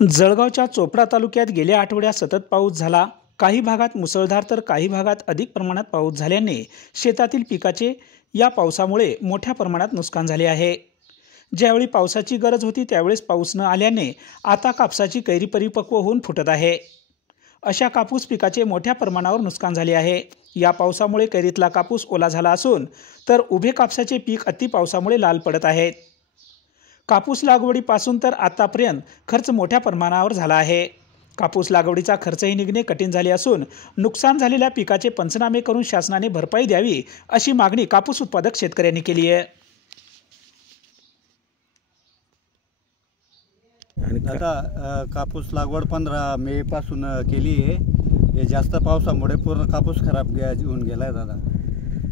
जळगावच्या चोपडा तालुक्यात गेल्या आठवड्यात सतत पाऊस झाला। काही भागात मुसळधार तर काही भागात अधिक प्रमाणात पाऊस झाल्याने शेतातील पिकाचे या पावसामुळे मोठ्या प्रमाणात नुकसान झाले आहे। ज्यावेळी पावसाची गरज होती त्यावेळेस पाऊस न आल्याने आता कापसाची कैरी परिपक्व होऊन फुटत आहे। अशा कापूस पिकाचे मोठ्या प्रमाणावर नुकसान झाले आहे। या पावसामुळे कैरीतला कापूस ओला झाला असून तर उभे कापसाचे पीक अति पावसामुळे लाल पडत आहे। कापूस लागवडीपासून तर आतापर्यंत खर्च मोठ्या प्रमाणावर झाला आहे। कापूस लागवडीचा खर्चही निघणे कठीण झाले असून नुकसान झालेल्या पिकाचे पंचनामे करून शासनाने भरपाई द्यावी अशी मागणी कापूस उत्पादक शेतकऱ्यांनी केली आहे। आता कापूस लागवड 15 मे पासून केली आहे। हे जास्त पावसामुळे पूर्ण कापूस खराब होऊन गेलाय दादा।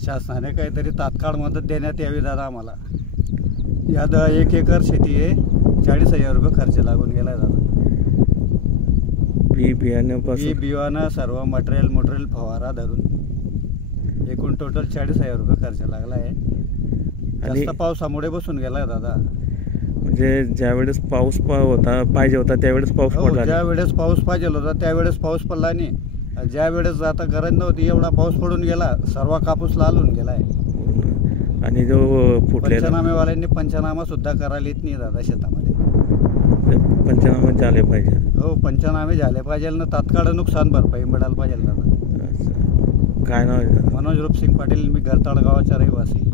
शासनाने काहीतरी तात्काळ मदत देण्यात यावी दादा आम्हाला। यात 1 एकर शेती आहे, 40,000 रुपये खर्च लागून गेलाय दादा। बियाणं सर्व मटेरियल फवारा धरून एकूण टोटल 40,000 रुपये खर्च लागला आहे। जास्त पावसामुळे बसून गेलाय दादा। म्हणजे ज्यावेळेस पाऊस पाहिजे होता त्यावेळेस पाऊस पडला, ज्यावेळेस पाऊस पाहिजे होता त्यावेळेस पाऊस पडला नाही। ज्यावेळेस आता गरज नव्हती एवढा पाऊस पडून गेला, सर्व कापूस लालून गेलाय। आणि जो पंचनामेवाल्यांनी पंचनामा सुद्धा करायला येत नाही दादा शेतामध्ये। पंचनामे झाले पाहिजे। हो, पंचनामे झाले पाहिजे ना, तात्काळ नुकसान भरपाई मिळायला पाहिजे दादा। काय नाव आहे? मनोज रूपसिंग पाटील, मी गरताळ गावाचा रहिवासी।